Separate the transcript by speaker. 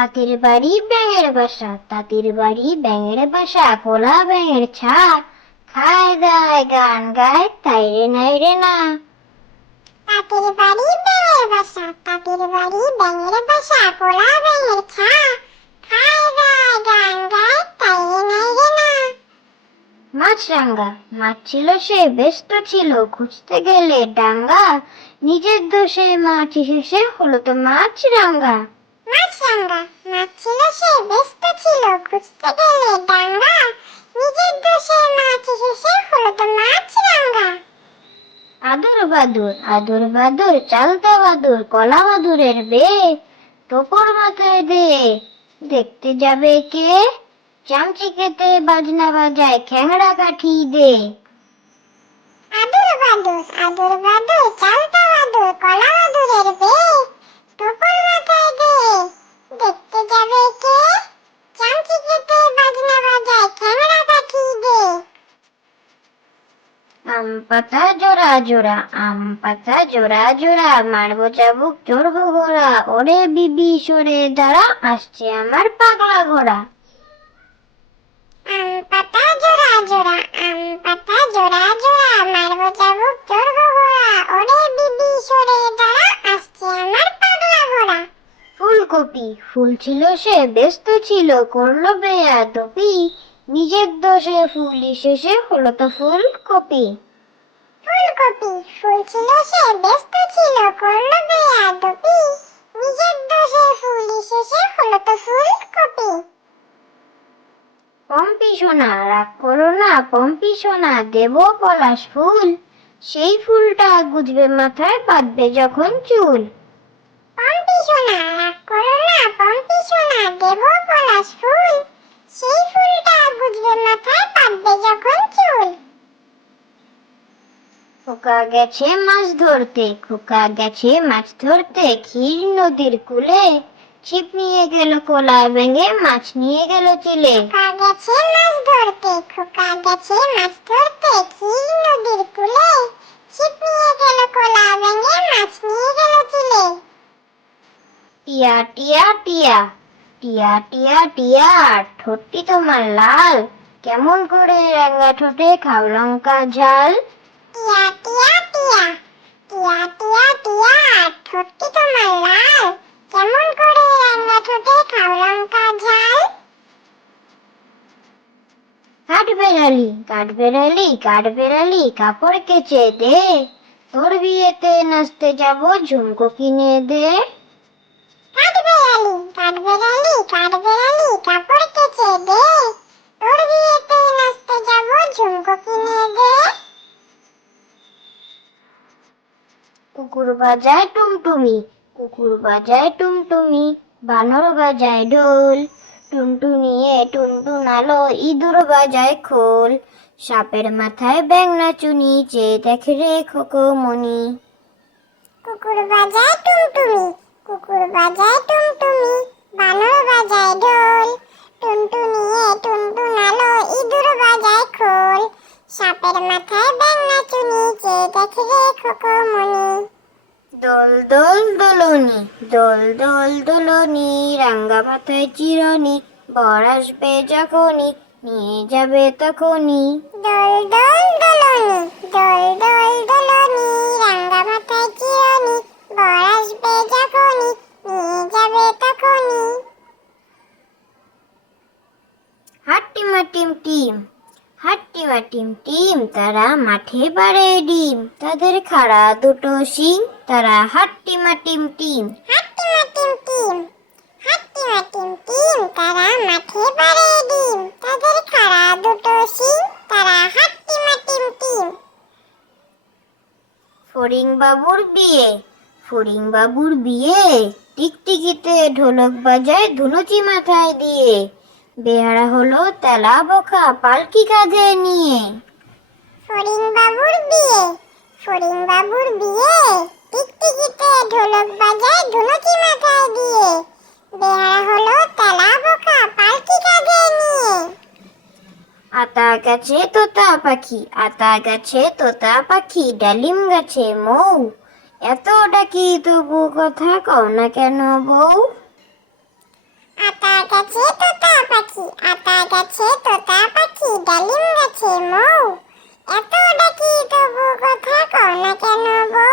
Speaker 1: তাঁতির বাড়ি ব্যাঙের বাসা তাঁতির বাড়ি ব্যাঙের বাসা কোলা ব্যাঙের ছা খায় দায় গান গায় তাই রে নাই রে না।
Speaker 2: তাঁতির বাড়ি ব্যাঙের বাসা তাঁতির বাড়ি ব্যাঙের বাসা পোলা ব্যাঙের ছা খায় গায় গান গায় তাই রে নাই রে না।
Speaker 1: মাছরাঙ্গা মাছ ছিল সে ব্যস্ত ছিল খুঁজতে গেলে ডাঙ্গা। নিজের দোষে মাছ এসে হলো তো মাছরাঙ্গা
Speaker 2: মাছরাঙ্গা। মাছ ছিল সে ব্যস্ত ছিল খুঁজতে গেলে ডাঙ্গা। নিজের দোষে মাছ এসে হলো তো মাছরাঙ্গা।
Speaker 1: আদুর বাদুর আদুর বাদুর চালতা বাদুর কলা বাদুরের বে টোপর মাথায় দে দেখতে যাবে কে? চামচি খেতে বাজনা বাজায় খ্যাংড়া কাঠি দে।
Speaker 2: আদুর বাদুর আদুর বাদুর
Speaker 1: আম পাতা জোড়া জোড়া আম পাতা জোড়া জোড়া মারবো চাবুক চড়বো ঘোড়া ওরে বিবি সরে দাঁড়া আসছে আমার পাগলা ঘোড়া।
Speaker 2: আম পাতা জোড়া জোড়া আম পাতা জোড়া জোড়া মারবো চাবুক চড়বো ঘোড়া ওরে বিবি সরে দাঁড়া আসছে আমার পাগলা ঘোড়া।
Speaker 1: ফুলকপি ফুল ছিল সে ব্যস্ত ছিল করল বেয়াদপি নিজের দোষে ফুল শেষে হলো তো ফুলকপি।
Speaker 2: ফুলকপি। ফুল ছিল সে, ব্যস্ত ছিল করল বেয়াদপি নিজের দোষে ফুল শেষে হলো তো ফুলকপি।
Speaker 1: পম্পি সোনা, রাগ করো না, পম্পি সোনা, দেব পলাশ ফুল। সেই ফুলটা গুজবে মাথায় বাঁধবে যখন চুল।
Speaker 2: পম্পি সোনা, রাগ করো না, পম্পি সোনা, দেব পলাশ ফুল। সেই ফুলটা বুঝবে মাথায়, পাতবে যখন চুল।
Speaker 1: খোকা গেছে মাছ ধরতে খোকা গেছে মাছ ধরতে ক্ষীর নদীর কূলে ছিপ নিয়ে গেল কোলা ভেঙে মাছ নিয়ে গেল চিলে।
Speaker 2: খোকা গেছে মাছ ধরতে খোকা গেছে মাছ ধরতে ক্ষীর নদীর কূলে ছিপ নিয়ে গেল কোলা ভেঙে মাছ নিয়ে গেল চিলে।
Speaker 1: টিয়া টিয়া টিয়া টিয়া টিয়া টিয়া ঠোঁটটি তোমার লাল। কেমন করে রাঙা ঠোঁটে খাও লঙ্কা ঝাল।
Speaker 2: টিয়া টিয়া টিয়া। টিয়া টিয়া টিয়া ঠোঁটটি তোমার লাল কেমন করে রান্না ঠোঁটে খাও লঙ্কা ঝাল?
Speaker 1: কাঠ বেড়ালি কাঠ বেড়ালি কাঠ বেড়ালি কাপড় কেচে দে। তোর বিয়েতে নাচতে যাব ঝুমকো কিনে দে।
Speaker 2: কাঠ বেড়ালি কাঠ বেড়ালি কাঠ বেড়ালি কাপড় কেচে দে। তোর বিয়েতে নাচতে যাব ঝুমকো কিনে দে
Speaker 1: কুকুর বাজায় টুমটুমি কুকুর বাজায় টুমটুমি বানর বাজায় ঢোল টুনটুনিয়ে টুনটুনালো ইঁদুর বাজায় খোল, সাপের মাথায় ব্যাং নাচুনি যে দেখে রে খোকো মনি।
Speaker 2: কুকুর বাজায় টুমটুমি কুকুর বাজায় টুমটুমি বানর বাজায় ঢোল টুনটুনিয়ে টুনটুনালো ইঁদুর বাজায় খোল, সাপের মাথায়
Speaker 1: দোলনি, দোল দোল, দোলনি, রাঙ্গা মাথায় চিরনি, বর আসবে যখনই, নিয়ে যাবে তখনই।
Speaker 2: দোল দোল, দোলনি, দোল দোল, দোলনি, রাঙ্গা
Speaker 1: হাট্টিমা টিম টিম তারা মাঠে বাড়ে ডিম। তাদের খাড়া দুটো শিং তারা হাট্টিমা টিম। টিম
Speaker 2: হাট্টিমা টিম টিম হাট্টিমা টিম টিম তারা মাঠে বাড়ে ডিম। তাদের খাড়া দুটো শিং তারা হাট্টিমা টিম। টিম
Speaker 1: ফড়িং বাবুর বিয়ে ফড়িং বাবুর বিয়ে। টিকটিকিতে ঢোলক বাজায় ধুনুচি মাথায় দিয়ে। বেহারা হলো তেলা বোকা পালকি কাঁধে নিয়ে।
Speaker 2: ফরিং বাবুর বিয়ে ফরিং বাবুর বিয়ে টিকটিকিতে ঢোলক বাজায় ধুনুচি মাথায় দিয়ে। বেহারা হলো তেলা বোকা পালকি কাঁধে নিয়ে।
Speaker 1: আতা গাছে তোতা পাখি আতা গাছে তোতা পাখি ডালিম গাছে মৌ। এত ডাকি তবু কথা কও না কেন বউ?
Speaker 2: আতা গাছে তোতা পাখি আতা গাছে তোতা পাখি, ডালিম গাছে মৌ। এত ডাকি তবু কথা কও না কেন বউ